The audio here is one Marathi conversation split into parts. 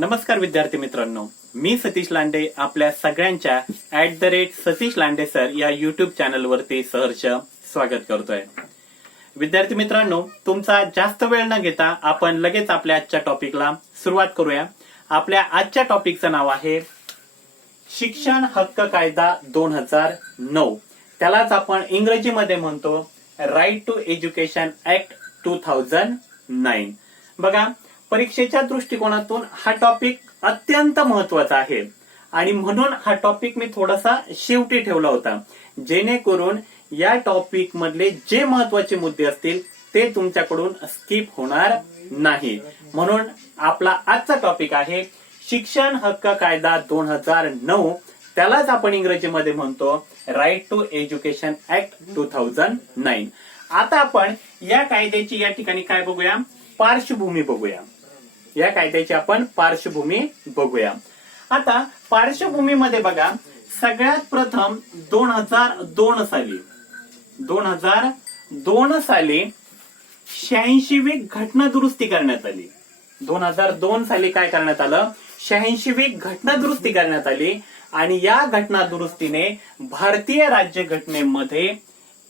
नमस्कार विद्यार्थी मित्रांनो. मी सतीश लांडे आपल्या सगळ्यांच्या at the rate Satish Lande sir या युट्यूब चॅनलवरती सहर्ष स्वागत करतोय. विद्यार्थी मित्रांनो तुमचा जास्त वेळ न घेता आपण लगेच आपल्या आजच्या टॉपिकला सुरुवात करूया. आपल्या आजच्या टॉपिकचं नाव आहे शिक्षण हक्क कायदा दोन हजार नऊ. त्यालाच आपण इंग्रजीमध्ये म्हणतो right to education act two thousand nine बघा परीक्षेच्या दृष्टिकोनातून हा टॉपिक अत्यंत महत्त्वाचा आहे. आणि म्हणून हा टॉपिक मी थोडासा शेवटी ठेवला होता. जेणेकरून या टॉपिक मधले जे महत्त्वाचे मुद्दे असतील ते तुमच्याकडून स्किप होणार नाही. म्हणून आपला आजचा टॉपिक आहे शिक्षण हक्क कायदा दोन हजार नऊ. त्यालाच आपण इंग्रजीमध्ये म्हणतो right to education act two thousand nine आता आपण या कायद्याची या ठिकाणी काय बघूया? पार्श्वभूमी बघूया. या कायद्याची आपण पार्श्वभूमी बघूया. आता पार्श्वभूमीमध्ये बघा सगळ्यात प्रथम दोन हजार दोन साली दोन हजार दोन साली शहाऐंशीवी घटना दुरुस्ती करण्यात आली. दोन हजार दोन साली काय करण्यात आलं? शहाऐंशीवी घटना दुरुस्ती करण्यात आली आणि या घटना दुरुस्तीने भारतीय राज्य घटनेमध्ये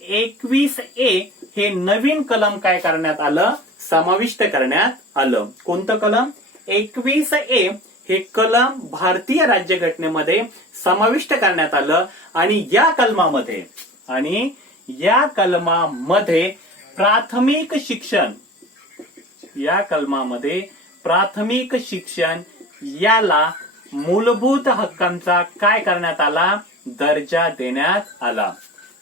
एकवीस ए हे नवीन कलम काय करण्यात आलं? समाविष्ट करण्यात आलं. कोणतं कलम? एकवीस ए हे कलम भारतीय राज्यघटनेमध्ये समाविष्ट करण्यात आलं आणि या कलमामध्ये आणि या कलमामध्ये प्राथमिक शिक्षण या कलमामध्ये प्राथमिक शिक्षण याला मूलभूत हक्कांचा काय करण्यात आला? दर्जा देण्यात आला.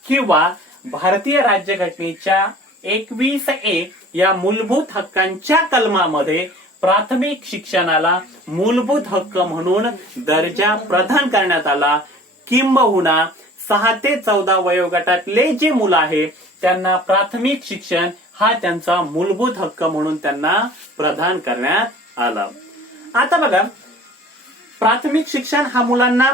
किंवा भारतीय राज्यघटनेच्या एकवीस ए या मूलभूत हक्कांच्या कलमामध्ये प्राथमिक शिक्षणाला मूलभूत हक्क म्हणून दर्जा प्रदान करण्यात आला. किंबहुना सहा ते चौदा वयोगटातले जे मुलं आहे त्यांना प्राथमिक शिक्षण हा त्यांचा मूलभूत हक्क म्हणून त्यांना प्रदान करण्यात आला. आता बघा प्राथमिक शिक्षण हा मुलांना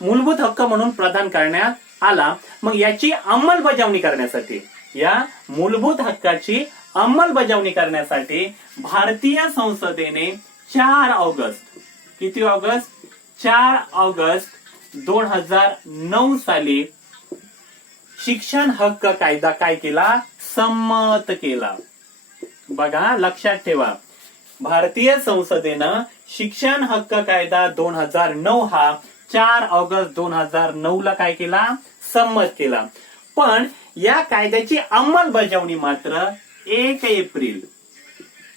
मूलभूत हक्क म्हणून प्रदान करण्यात आला. मग याची अंमलबजावणी करण्यासाठी या मूलभूत हक्काची अंमलबजावणी करण्यासाठी भारतीय संसदेने चार ऑगस्ट किती ऑगस्ट? चार ऑगस्ट दोन हजार नऊ साली शिक्षण हक्क कायदा काय केला? संमत केला. बघा लक्षात ठेवा. भारतीय संसदेनं शिक्षण हक्क कायदा दोन हजार नऊ हा चार ऑगस्ट दोन हजार नऊ ला काय केला? संमत केला. पण या कायद्याची अंमलबजावणी मात्र एक एप्रिल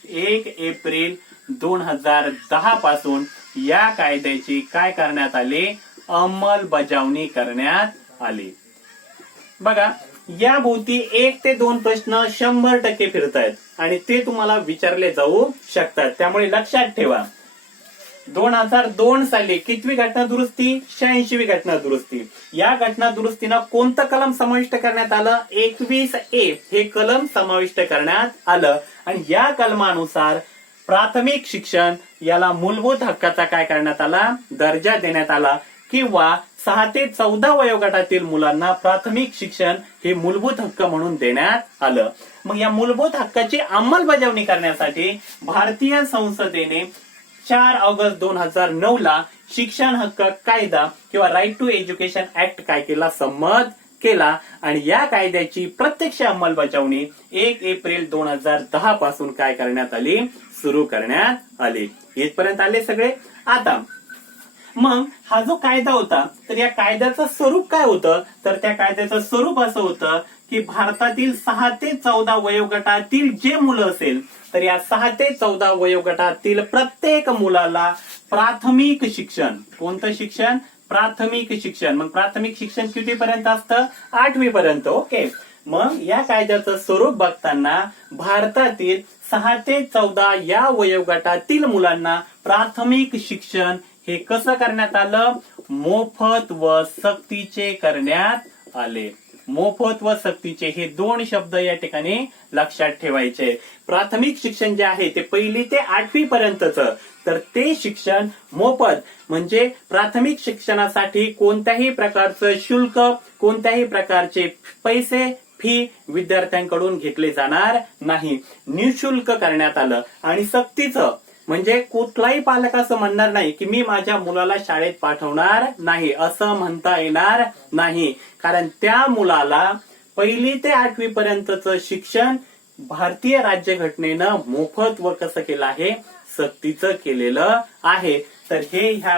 एक एप्रिल दोन हजार दहा पासून या कायद्याची काय करण्यात आली? अंमलबजावणी करण्यात आली. बघा या भोवती एक ते दोन प्रश्न शंभर टक्के फिरतायत आणि ते तुम्हाला विचारले जाऊ शकतात. त्यामुळे लक्षात ठेवा. दोन हजार दोन साली. कितवी घटना दुरुस्ती? शहाऐंशीवी घटना दुरुस्ती. या घटना दुरुस्तीनं कोणतं कलम समाविष्ट करण्यात आलं? एकवीस ए हे कलम समाविष्ट करण्यात आलं. आणि या कलमानुसार प्राथमिक शिक्षण याला मूलभूत हक्काचा काय करण्यात आला? दर्जा देण्यात आला. किंवा सहा ते चौदा वयोगटातील मुलांना प्राथमिक शिक्षण हे मूलभूत हक्क म्हणून देण्यात आलं. मग या मूलभूत हक्काची अंमलबजावणी करण्यासाठी भारतीय संसदेने चार ऑगस्ट दोन हजार नऊ ला शिक्षण हक्क कायदा किंवा राईट टू एज्युकेशन ऍक्ट काय केला संमत केला. आणि या कायद्याची प्रत्यक्ष अंमलबजावणी एक एप्रिल दोन हजार दहा पासून काय करण्यात आली? सुरू करण्यात आली. इथपर्यंत आले सगळे? आता मग हा जो कायदा होता तर या कायद्याचं स्वरूप काय होतं? तर त्या कायद्याचं स्वरूप असं होतं की भारतातील सहा ते चौदा वयोगटातील जे मुलं असेल तर या सहा ते चौदा वयोगटातील प्रत्येक मुलाला प्राथमिक शिक्षण. कोणतं शिक्षण? प्राथमिक शिक्षण. मग प्राथमिक शिक्षण कितीपर्यंत असतं? आठवी पर्यंत ओके. मग या कायद्याचं स्वरूप बघताना भारतातील सहा ते चौदा या वयोगटातील मुलांना प्राथमिक शिक्षण हे कसं करण्यात आलं? मोफत व सक्तीचे करण्यात आले. मोफत व सक्तीचे हे दोन शब्द या ठिकाणी लक्षात ठेवायचे. प्राथमिक शिक्षण जे आहे ते पहिली ते आठवी पर्यंतच. तर ते शिक्षण मोफत म्हणजे प्राथमिक शिक्षणासाठी कोणत्याही प्रकारचं शुल्क कोणत्याही प्रकारचे पैसे फी विद्यार्थ्यांकडून घेतले जाणार नाही. निशुल्क करण्यात आलं. आणि सक्तीचं म्हणजे कुठलाही पालक असं म्हणणार नाही की मी माझ्या मुलाला शाळेत पाठवणार नाही असं म्हणता येणार नाही. कारण त्या मुलाला पहिली ते आठवी पर्यंतचं शिक्षण भारतीय राज्यघटनेनं मोफत व कसं केलं आहे? सक्तीचं केलेलं आहे. तर हे ह्या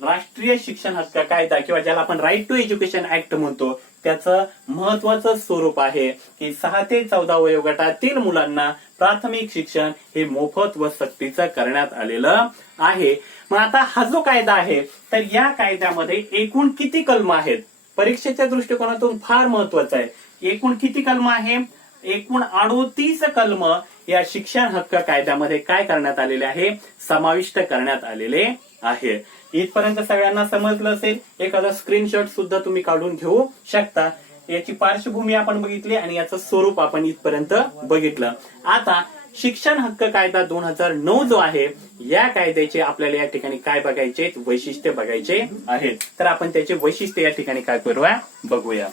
राष्ट्रीय शिक्षण हक्क कायदा किंवा ज्याला आपण राईट टू एज्युकेशन ऍक्ट म्हणतो त्याचं महत्वाचं स्वरूप आहे की सहा ते चौदा वयोगटातील मुलांना प्राथमिक शिक्षण हे मोफत व सक्तीचं करण्यात आलेलं आहे. मग आता हा जो कायदा आहे तर या कायद्यामध्ये एकूण किती कलम आहेत? परीक्षेच्या दृष्टिकोनातून फार महत्वाचं आहे. एकूण किती कलम आहे? एकूण अडोतीस कलम या शिक्षण हक्क कायद्यामध्ये काय करण्यात आलेले आहे? समाविष्ट करण्यात आलेले आहे. इथपर्यंत सगळ्यांना समजलं असेल एखादा स्क्रीनशॉट सुद्धा तुम्ही काढून घेऊ शकता. याची पार्श्वभूमी आपण बघितली आणि याचं स्वरूप आपण इथपर्यंत बघितलं. आता शिक्षण हक्क कायदा दोन हजार नऊ जो आहे या कायद्याचे आपल्याला या ठिकाणी काय बघायचे वैशिष्ट्य बघायचे आहेत. तर आपण त्याचे वैशिष्ट्य या ठिकाणी काय करूया? बघूया.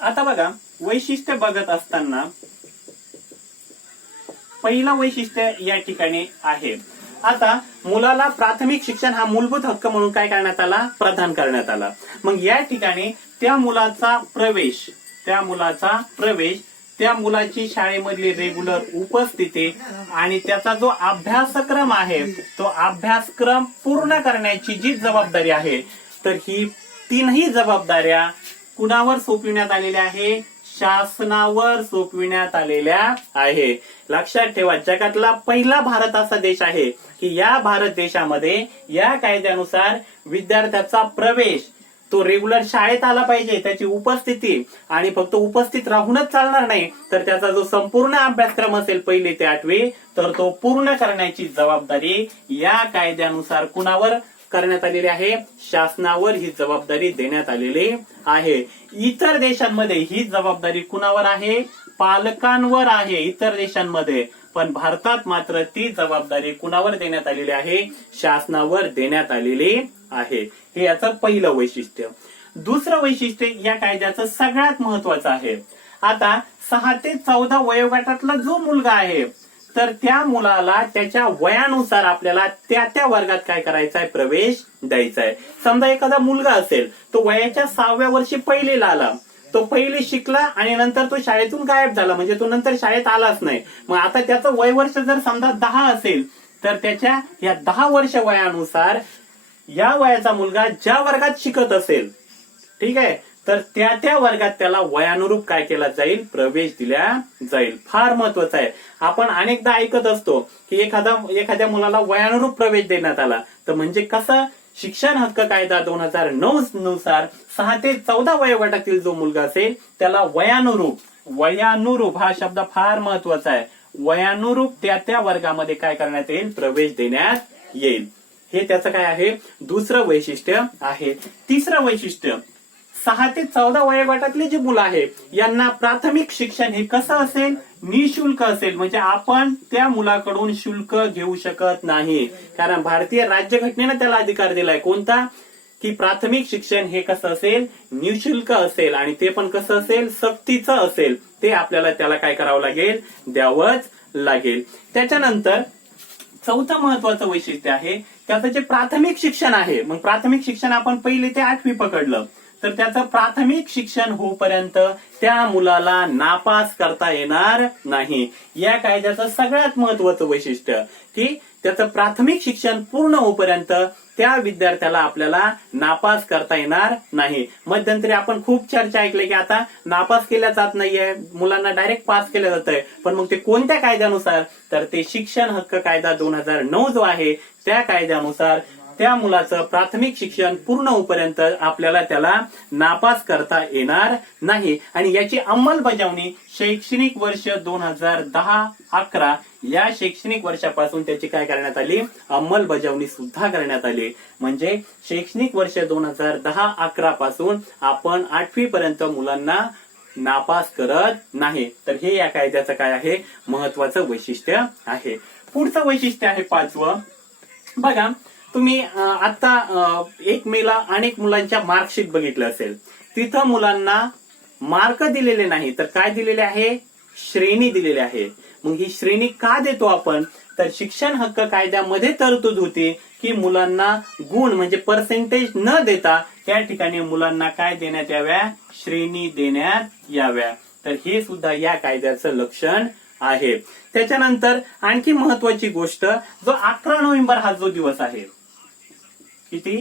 आता बघा वैशिष्ट्य बघत असताना पहिलं वैशिष्ट्य या ठिकाणी आहे. आता मुलाला प्राथमिक शिक्षण हा मूलभूत हक्क म्हणून काय करण्यात आला? प्रदान करण्यात आला. मग या ठिकाणी त्या मुलाचा प्रवेश त्या मुलाचा प्रवेश त्या मुलाची शाळेमधली रेग्युलर उपस्थिती आणि त्याचा जो अभ्यासक्रम आहे तो अभ्यासक्रम पूर्ण करण्याची जी जबाबदारी आहे तर ही तीनही जबाबदाऱ्या कुणावर सोपविण्यात आलेल्या आहे? शासनावर सोपविण्यात आलेल्या आहे. लक्षात ठेवा जगातला पहिला भारत असा देश आहे की या भारत देशामध्ये या कायद्यानुसार विद्यार्थ्याचा प्रवेश तो रेग्युलर शाळेत आला पाहिजे त्याची उपस्थिती आणि फक्त उपस्थित राहूनच चालणार नाही तर त्याचा जो संपूर्ण अभ्यासक्रम असेल पहिली ते आठवी तर तो पूर्ण करण्याची जबाबदारी या कायद्यानुसार कुणावर करण्यात आलेली आहे. शासनावर ही जबाबदारी देण्यात आलेली आहे. इतर देशांमध्ये ही जबाबदारी कुणावर आहे? पालकांवर आहे इतर देशांमध्ये. पण भारतात मात्र ती जबाबदारी कुणावर देण्यात आलेली आहे? शासनावर देण्यात आलेली आहे. हे याचं पहिलं वैशिष्ट्य. दुसरं वैशिष्ट्य या कायद्याचं सगळ्यात महत्वाचं आहे. आता सहा ते चौदा वयोगटातला जो मुलगा आहे तर त्या मुलाला त्याच्या वयानुसार आपल्याला त्या त्या वर्गात काय करायचा आहे प्रवेश द्यायचा आहे समजा एखादा मुलगा असेल तो वयाच्या सहाव्या वर्षी पहिलीला आला. तो पहिले शिकला आणि नंतर तो शाळेतून गायब झाला. म्हणजे तो नंतर शाळेत आलाच नाही. मग आता त्याचं वय वर्ष जर समजा दहा असेल तर त्याच्या या दहा वर्ष वयानुसार या वयाचा मुलगा ज्या वर्गात शिकत असेल ठीक आहे तर त्या त्या वर्गात त्याला वयानुरूप काय केला जाईल? प्रवेश दिला जाईल. फार महत्वाचं आहे. आपण अनेकदा ऐकत असतो की एखादा एखाद्या मुलाला वयानुरूप प्रवेश देण्यात आला. तर म्हणजे कसं? शिक्षण हक्क कायदा दोन हजार नऊ नुसार सहा ते चौदा वयोगटातील जो मुलगा असेल त्याला वयानुरूप वयानुरूप हा शब्द फार महत्त्वाचा आहे. वयानुरूप त्या त्या वर्गामध्ये काय करण्यात येईल? प्रवेश देण्यात येईल. हे त्याचं काय आहे? दुसरं वैशिष्ट्य आहे. तिसरं वैशिष्ट्य सहा ते चौदा वयोगटातली जी मुलं आहेत यांना प्राथमिक शिक्षण हे कसं असेल? निशुल्क असेल. म्हणजे आपण त्या मुलाकडून शुल्क घेऊ शकत नाही. कारण भारतीय राज्यघटनेनं त्याला अधिकार दिलाय. कोणता? की प्राथमिक शिक्षण हे कसं असेल? निशुल्क असेल. आणि ते पण कसं असेल? सक्तीचं असेल. ते आपल्याला त्याला काय करावं लागेल? द्यावंच लागेल. त्याच्यानंतर चौथं महत्वाचं वैशिष्ट्य आहे त्याचं जे प्राथमिक शिक्षण आहे मग प्राथमिक शिक्षण आपण पहिले ते आठवी पकडलं. तर त्याचं प्राथमिक शिक्षण होऊपर्यंत त्या मुलाला नापास करता येणार नाही. या कायद्याचं सगळ्यात महत्वाचं वैशिष्ट्य की त्याचं प्राथमिक शिक्षण पूर्ण होईपर्यंत त्या विद्यार्थ्याला आपल्याला नापास करता येणार नाही. मध्यंतरी आपण खूप चर्चा ऐकली की आता नापास केल्या जात नाहीये मुलांना डायरेक्ट पास केलं जात आहे पण मग ते कोणत्या कायद्यानुसार? तर ते शिक्षण हक्क कायदा दोन हजार नऊ जो आहे त्या कायद्यानुसार त्या मुलाचं प्राथमिक शिक्षण पूर्ण होईपर्यंत आपल्याला त्याला नापास करता येणार नाही. आणि याची अंमलबजावणी शैक्षणिक वर्ष दोन हजार दहा अकरा या शैक्षणिक वर्षापासून त्याची काय करण्यात आली? अंमलबजावणी सुद्धा करण्यात आली. म्हणजे शैक्षणिक वर्ष दोन हजार दहा अकरा पासून आपण आठवी पर्यंत मुलांना नापास करत नाही. तर हे या कायद्याचं काय आहे? महत्वाचं वैशिष्ट्य आहे. पुढचं वैशिष्ट्य आहे पाचवं. बघा तुम्ही आता एक मेला अनेक मुलांच्या मार्कशीट बघितलं असेल. तिथं मुलांना मार्क दिलेले नाही. तर काय दिलेले आहे? श्रेणी दिलेली आहे. मग ही श्रेणी का देतो आपण? तर शिक्षण हक्क कायद्यामध्ये तरतूद होती की मुलांना गुण म्हणजे पर्सेंटेज न देता त्या ठिकाणी मुलांना काय देण्यात याव्या? श्रेणी देण्यात याव्या. तर हे सुद्धा या कायद्याचं लक्षण आहे. त्याच्यानंतर आणखी महत्वाची गोष्ट जो अकरा नोव्हेंबर हा जो दिवस आहे किती?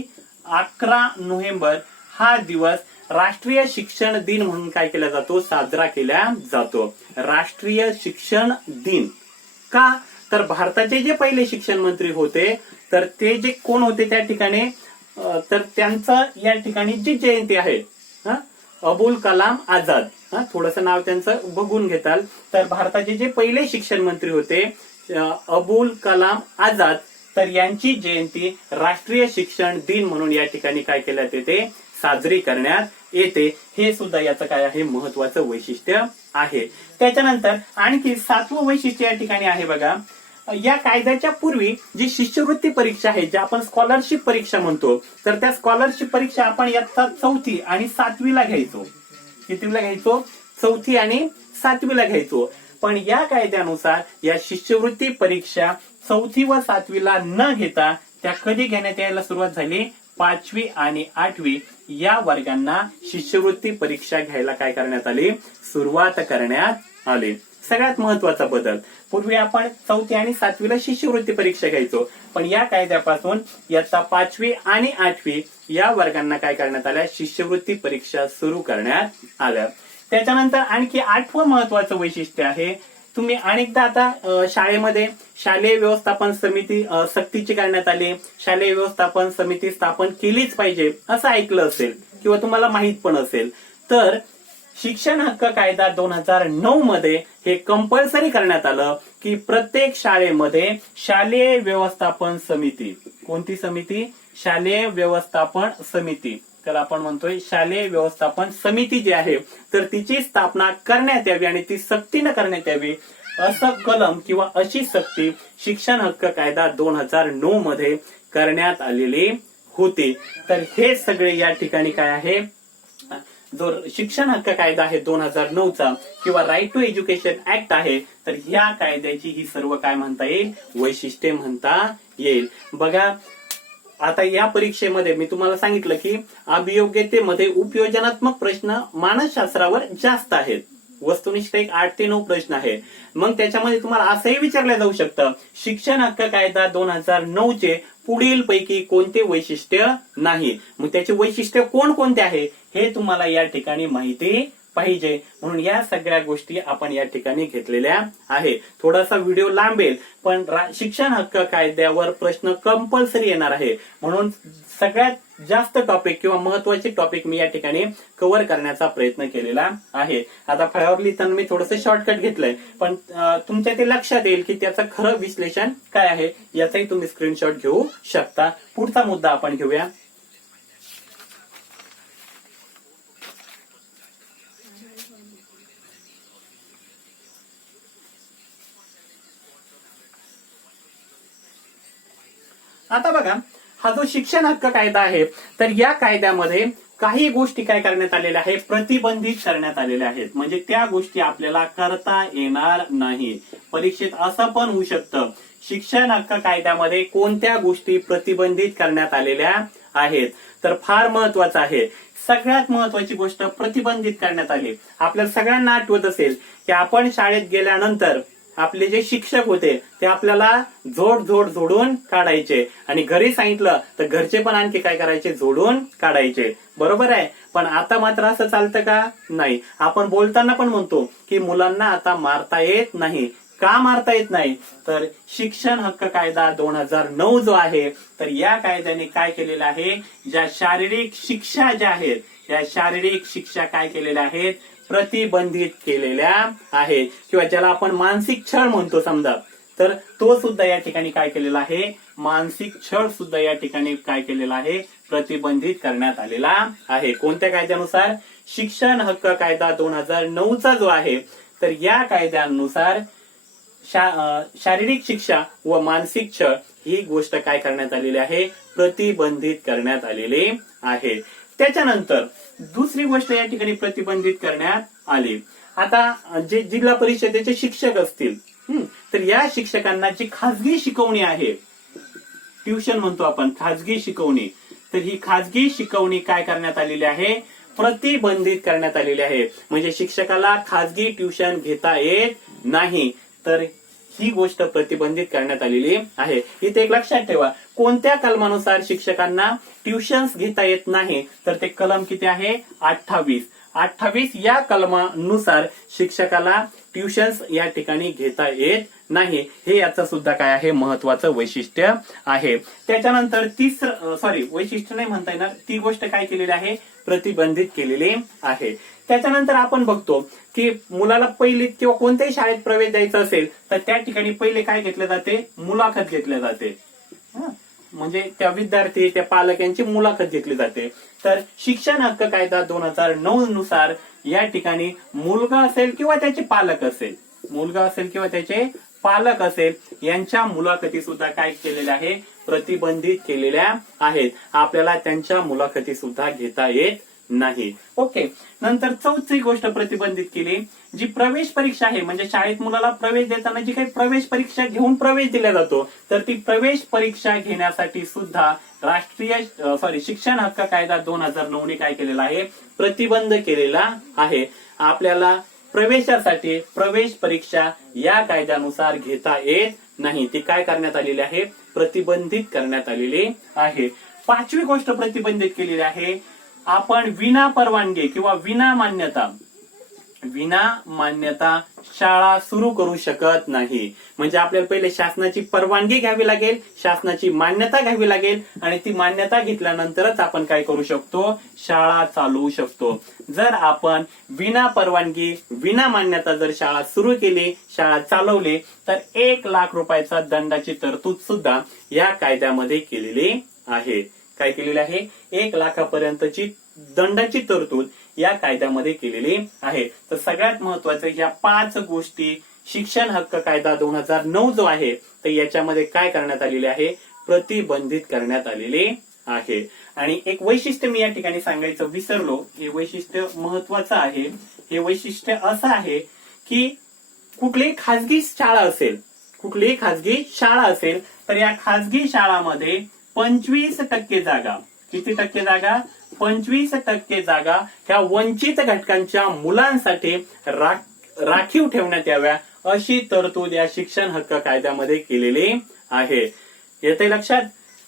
अकरा नोव्हेंबर हा दिवस राष्ट्रीय शिक्षण दिन म्हणून काय केला जातो? साजरा केला जातो. राष्ट्रीय शिक्षण दिन. का? तर भारताचे जे पहिले शिक्षण मंत्री होते तर ते जे कोण होते त्या ठिकाणी? तर त्यांचं या ठिकाणी जी जयंती आहे अबुल कलाम आझाद हा? थोडंसं नाव त्यांचं बघून घेताल. तर भारताचे जे पहिले शिक्षण मंत्री होते अबुल कलाम आझाद तर यांची जयंती राष्ट्रीय शिक्षण दिन म्हणून या ठिकाणी काय केल्यात येते? साजरी करण्यात येते. हे सुद्धा याचं काय आहे? महत्वाचं वैशिष्ट्य आहे. त्याच्यानंतर आणखी सातवं वैशिष्ट्य या ठिकाणी आहे बघा. या कायद्याच्या पूर्वी जी शिष्यवृत्ती परीक्षा आहे ज्या आपण स्कॉलरशिप परीक्षा म्हणतो तर त्या स्कॉलरशिप परीक्षा आपण इयत्ता चौथी आणि सातवीला घ्यायचो. कितीला घ्यायचो? चौथी आणि सातवीला घ्यायचो. पण या कायद्यानुसार या शिष्यवृत्ती परीक्षा चौथी व सातवीला न घेता त्या कधी घेण्यात यायला सुरुवात झाली? पाचवी आणि आठवी या वर्गांना शिष्यवृत्ती परीक्षा घ्यायला काय करण्यात आली? सुरुवात करण्यात आली. सगळ्यात महत्त्वाचा बदल. पूर्वी आपण चौथी आणि सातवीला शिष्यवृत्ती परीक्षा घ्यायचो. पण या कायद्यापासून याचा पाचवी आणि आठवी या वर्गांना काय करण्यात आल्या? शिष्यवृत्ती परीक्षा सुरू करण्यात आल्या. त्याच्यानंतर आणखी आठवं महत्वाचं वैशिष्ट्य आहे. तुम्ही अनेकदा आता शाळेमध्ये शालेय व्यवस्थापन समिती सक्तीची करण्यात आली. शालेय व्यवस्थापन समिती स्थापन केलीच पाहिजे असं ऐकलं असेल किंवा तुम्हाला माहीत पण असेल. तर शिक्षण हक्क कायदा दोन हजार नऊ मध्ये हे कंपल्सरी करण्यात आलं की प्रत्येक शाळेमध्ये शालेय व्यवस्थापन समिती. कोणती समिती? शालेय व्यवस्थापन समिती. त्याला आपण म्हणतोय शालेय व्यवस्थापन समिती जी आहे तर तिची स्थापना करण्यात यावी आणि ती सक्तीनं करण्यात यावी असं कलम किंवा अशी सक्ती शिक्षण हक्क कायदा दोन हजार नऊ मध्ये करण्यात आलेली होती. तर हे सगळे या ठिकाणी काय आहे? जो शिक्षण हक्क कायदा आहे दोन हजार नऊचा किंवा राईट टू एज्युकेशन ऍक्ट आहे तर ह्या कायद्याची ही सर्व काय म्हणता येईल? वैशिष्ट्ये म्हणता येईल. बघा आता या परीक्षेमध्ये मी तुम्हाला सांगितलं की अभियोग्यतेमध्ये उपयोजनात्मक प्रश्न मानसशास्त्रावर जास्त आहेत. वस्तुनिष्ठ एक आठ ते नऊ प्रश्न आहे. मग त्याच्यामध्ये तुम्हाला असंही विचारलं जाऊ शकतं शिक्षण हक्क कायदा दोन हजार नऊ चे पुढील पैकी कोणते वैशिष्ट्य नाही? मग त्याचे वैशिष्ट्य कोण कोणते आहे हे तुम्हाला या ठिकाणी माहिती पाहिजे. म्हणून या सगळ्या गोष्टी आपण या ठिकाणी घेतलेल्या आहे थोडासा व्हिडिओ लांबेल पण शिक्षण हक्क कायद्यावर प्रश्न कंपल्सरी येणार आहे. म्हणून सगळ्यात जास्त टॉपिक किंवा महत्त्वाचे टॉपिक मी या ठिकाणी कव्हर करण्याचा प्रयत्न केलेला आहे. आता फळ्यावर लिहिताना मी थोडस शॉर्टकट घेतलंय पण तुमच्या ते लक्षात येईल की त्याचं खरं विश्लेषण काय आहे याचाही तुम्ही स्क्रीनशॉट घेऊ शकता. पुढचा मुद्दा आपण घेऊया. आता बघा हा जो शिक्षण हक्क कायदा आहे तर या कायद्यामध्ये काही गोष्टी काय करण्यात आलेल्या आहेत? प्रतिबंधित करण्यात आलेल्या आहेत. म्हणजे त्या गोष्टी आपल्याला करता येणार नाही. परीक्षेत असं पण होऊ शकतं. शिक्षण हक्क कायद्यामध्ये कोणत्या गोष्टी प्रतिबंधित करण्यात आलेल्या आहेत? तर फार महत्वाचं आहे. सगळ्यात महत्वाची गोष्ट प्रतिबंधित करण्यात आली. आपल्याला सगळ्यांना आठवत असेल की आपण शाळेत गेल्यानंतर आपले जे शिक्षक होते ते आपल्याला जोड जोड जोडून काढायचे. आणि घरी सांगितलं तर घरचे पण आणखी काय करायचे? जोडून काढायचे. बरोबर आहे? पण आता मात्र असं चालतं का? नाही. आपण बोलताना पण म्हणतो की मुलांना आता मारता येत नाही. का मारता येत नाही? तर शिक्षण हक्क कायदा दोन हजार नऊ जो आहे तर या कायद्याने काय केलेलं आहे? ज्या शारीरिक शिक्षा ज्या आहेत या शारीरिक शिक्षा काय केलेल्या आहेत? प्रतिबंधित केलेल्या आहेत किंवा ज्याला आपण मानसिक छळ म्हणतो समजा. तर तो सुद्धा या ठिकाणी काय केलेला आहे? मानसिक छळ सुद्धा या ठिकाणी काय केलेला आहे? प्रतिबंधित करण्यात आलेला आहे. कोणत्या कायद्यानुसार? शिक्षण हक्क कायदा दोन हजार नऊचा जो आहे तर या कायद्यानुसार शा- शारीरिक शिक्षा व मानसिक छळ ही गोष्ट काय करण्यात आलेली आहे? प्रतिबंधित करण्यात आलेली आहे. त्याच्यानंतर दुसरी गोष्ट या ठिकाणी प्रतिबंधित करण्यात आली. आता जे जिल्हा परिषदेचे शिक्षक असतील तर या शिक्षकांना जी खाजगी शिकवणी आहे ट्युशन म्हणतो आपण खाजगी शिकवणी तर ही खाजगी शिकवणी काय करण्यात आलेली आहे? प्रतिबंधित करण्यात आलेली आहे. म्हणजे शिक्षकाला खाजगी ट्युशन घेता येत नाही तर ही गोष्ट प्रतिबंधित करण्यात आलेली आहे. इथे एक लक्षात ठेवा कोणत्या कलमानुसार शिक्षकांना ट्युशन्स घेता येत नाही? तर ते कलम किती आहे? अठ्ठावीस. अठ्ठावीस या कलमानुसार शिक्षकाला ट्युशन्स या ठिकाणी घेता येत नाही. हे याचं सुद्धा काय आहे? महत्वाचं वैशिष्ट्य आहे. त्याच्यानंतर तिसरं सॉरी वैशिष्ट्य नाही म्हणता येणार. ती गोष्ट काय केलेली आहे? प्रतिबंधित केलेली आहे. त्याच्यानंतर आपण बघतो की मुलाला पहिलीत किंवा कोणत्याही शाळेत प्रवेश द्यायचा असेल तर त्या ठिकाणी पहिले काय घेतले जाते? मुलाखत घेतली जाते. म्हणजे त्या विद्यार्थी त्या पालक यांची मुलाखत घेतली जाते. तर शिक्षण हक्क कायदा दोन हजार नऊ नुसार या ठिकाणी मुलगा असेल किंवा त्याचे पालक असेल मुलगा असेल किंवा त्याचे पालक असेल यांच्या मुलाखती सुद्धा काय केलेल्या आहे प्रतिबंधित केलेल्या आहेत. आपल्याला त्यांच्या मुलाखती सुद्धा घेता येत नाही. ओके नंतर चौथी गोष्ट प्रतिबंधित केली जी प्रवेश परीक्षा आहे म्हणजे शाळेत मुलाला प्रवेश देताना जी काही प्रवेश परीक्षा घेऊन प्रवेश दिला जातो तर ती प्रवेश परीक्षा घेण्यासाठी सुद्धा राष्ट्रीय सॉरी शिक्षण हक्क कायदा दोन हजार नऊ ने काय केलेला आहे? प्रतिबंध केलेला आहे. आपल्याला प्रवेशासाठी प्रवेश परीक्षा या कायद्यानुसार घेता येत नाही. ती काय करण्यात आलेली आहे? प्रतिबंधित करण्यात आलेली आहे. पाचवी गोष्ट प्रतिबंधित केलेली आहे आपण विना परवानगी किंवा विना मान्यता विना मान्यता शाळा सुरू करू शकत नाही. म्हणजे आपल्याला पहिले शासनाची परवानगी घ्यावी लागेल शासनाची मान्यता घ्यावी लागेल आणि ती मान्यता घेतल्यानंतरच आपण काय करू शकतो? शाळा चालवू शकतो. जर आपण विना परवानगी विना मान्यता जर शाळा सुरू केली शाळा चालवली तर एक लाख रुपयाचा दंडाची तरतूद सुद्धा या कायद्यामध्ये केलेली आहे. काय केलेली आहे? एक लाखापर्यंतची दंडाची तरतूद या कायद्यामध्ये केलेली आहे. तर सगळ्यात महत्वाचं ह्या पाच गोष्टी शिक्षण हक्क कायदा दोन हजार नऊ जो आहे तर याच्यामध्ये काय करण्यात आलेले आहे? प्रतिबंधित करण्यात आलेले आहे. आणि एक वैशिष्ट्य मी या ठिकाणी सांगायचं विसरलो. हे वैशिष्ट्य महत्वाचं आहे. हे वैशिष्ट्य असं आहे की कुठलीही खाजगी शाळा असेल कुठलीही खाजगी शाळा असेल तर या खाजगी शाळामध्ये पंचवीस टक्के जागा. किती टक्के जागा? पंचवीस टक्के जागा ह्या वंचित घटकांच्या मुलांसाठी रा- राखीव ठेवण्यात याव्या अशी तरतूद या शिक्षण हक्क कायद्यामध्ये केलेली आहे. येते लक्षात?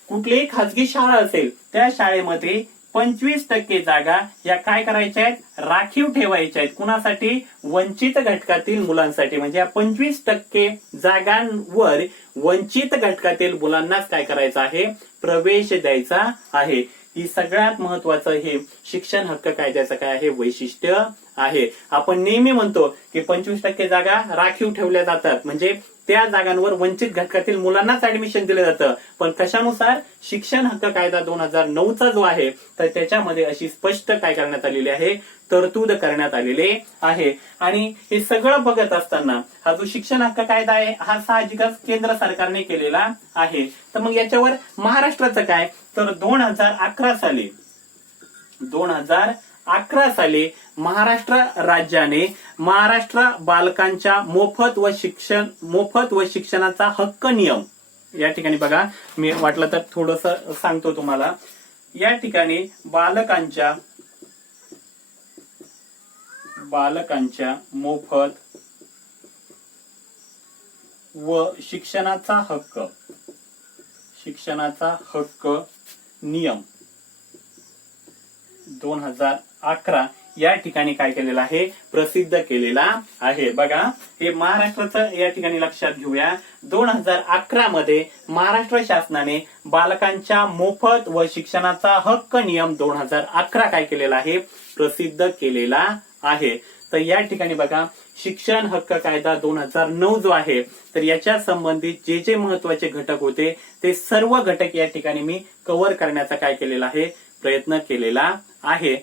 कुठलीही खाजगी शाळा असेल त्या शाळेमध्ये पंचवीस टक्के जागा या काय करायच्या आहेत? राखीव ठेवायच्या आहेत. कुणासाठी? वंचित घटकातील मुलांसाठी. म्हणजे या पंचवीस टक्के जागांवर वंचित घटकातील मुलांनाच काय करायचं आहे? प्रवेश द्यायचा आहे. ही सगळ्यात महत्वाचं हे शिक्षण हक्क कायद्याचं काय आहे? वैशिष्ट्य आहे. आपण नेहमी म्हणतो की पंचवीस टक्के जागा राखीव ठेवल्या जातात. म्हणजे त्या जागांवर वंचित घटकातील मुलांनाच ऍडमिशन दिलं जातं. पण कशानुसार? शिक्षण हक्क कायदा दोन हजार नऊचा जो आहे तर त्याच्यामध्ये अशी स्पष्ट काय करण्यात आलेली आहे? तरतूद करण्यात आलेली आहे. आणि हे सगळं बघत असताना हा जो शिक्षण हक्क कायदा आहे हा साहजिकच केंद्र सरकारने केलेला आहे. तर मग याच्यावर महाराष्ट्राचं काय? तर दोन हजार अकरा साली दोन हजार अकरा साली महाराष्ट्र राज्याने महाराष्ट्र बालकांच्या मोफत व शिक्षण मोफत व शिक्षणाचा हक्क नियम. या ठिकाणी बघा मी वाटलं तर थोडस सांगतो तुम्हाला. या ठिकाणी बालकांच्या बालकांच्या मोफत व शिक्षणाचा हक्क शिक्षणाचा हक्क नियम. दोन हजार अकरा या ठिकाणी काय केलेलं आहे? प्रसिद्ध केलेला आहे. बघा हे महाराष्ट्राचं या ठिकाणी लक्षात घेऊया. दोन हजार अकरा मध्ये महाराष्ट्र शासनाने बालकांच्या मोफत व शिक्षणाचा हक्क नियम दोन हजार अकरा काय केलेला आहे? प्रसिद्ध केलेला आहे. तर या ठिकाणी बघा शिक्षण हक्क कायदा दोन हजार नऊ जो आहे तर याच्या संबंधित जे जे महत्त्वाचे घटक होते ते सर्व घटक या ठिकाणी मी कव्हर करण्याचा काय केलेला आहे? प्रयत्न केलेला आहे.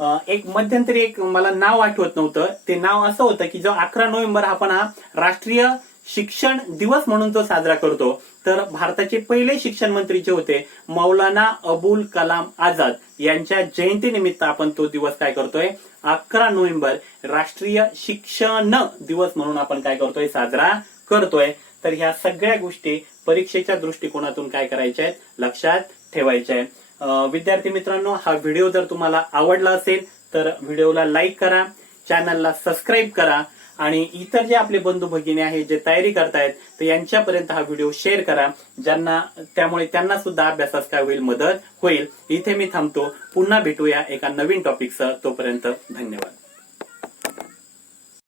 एक मध्यंतरी एक मला नाव आठवत नव्हतं. ते नाव असं होतं की जो अकरा नोव्हेंबर आपण हा राष्ट्रीय शिक्षण दिवस म्हणून जो साजरा करतो. तर भारताचे पहिले शिक्षण मंत्री जे होते मौलाना अबुल कलाम आझाद यांच्या जयंतीनिमित्त आपण तो दिवस काय करतोय? अकरा नोव्हेंबर राष्ट्रीय शिक्षण दिवस म्हणून आपण काय करतोय? साजरा करतोय. तर ह्या सगळ्या गोष्टी परीक्षेच्या दृष्टिकोनातून काय करायच्या आहेत? लक्षात ठेवायच्या आहेत. विद्यार्थी मित्रांनो हा व्हिडिओ जर तुम्हाला आवडला असेल तर व्हिडिओला लाईक करा चॅनलला सबस्क्राईब करा आणि इतर जे आपले बंधू भगिनी आहेत जे तयारी करतायत तर यांच्यापर्यंत हा व्हिडिओ शेअर करा ज्यांना त्यामुळे त्यांना सुद्धा अभ्यासास काय होईल मदत होईल. इथे मी थांबतो. पुन्हा भेटूया एका नवीन टॉपिकसह तोपर्यंत धन्यवाद.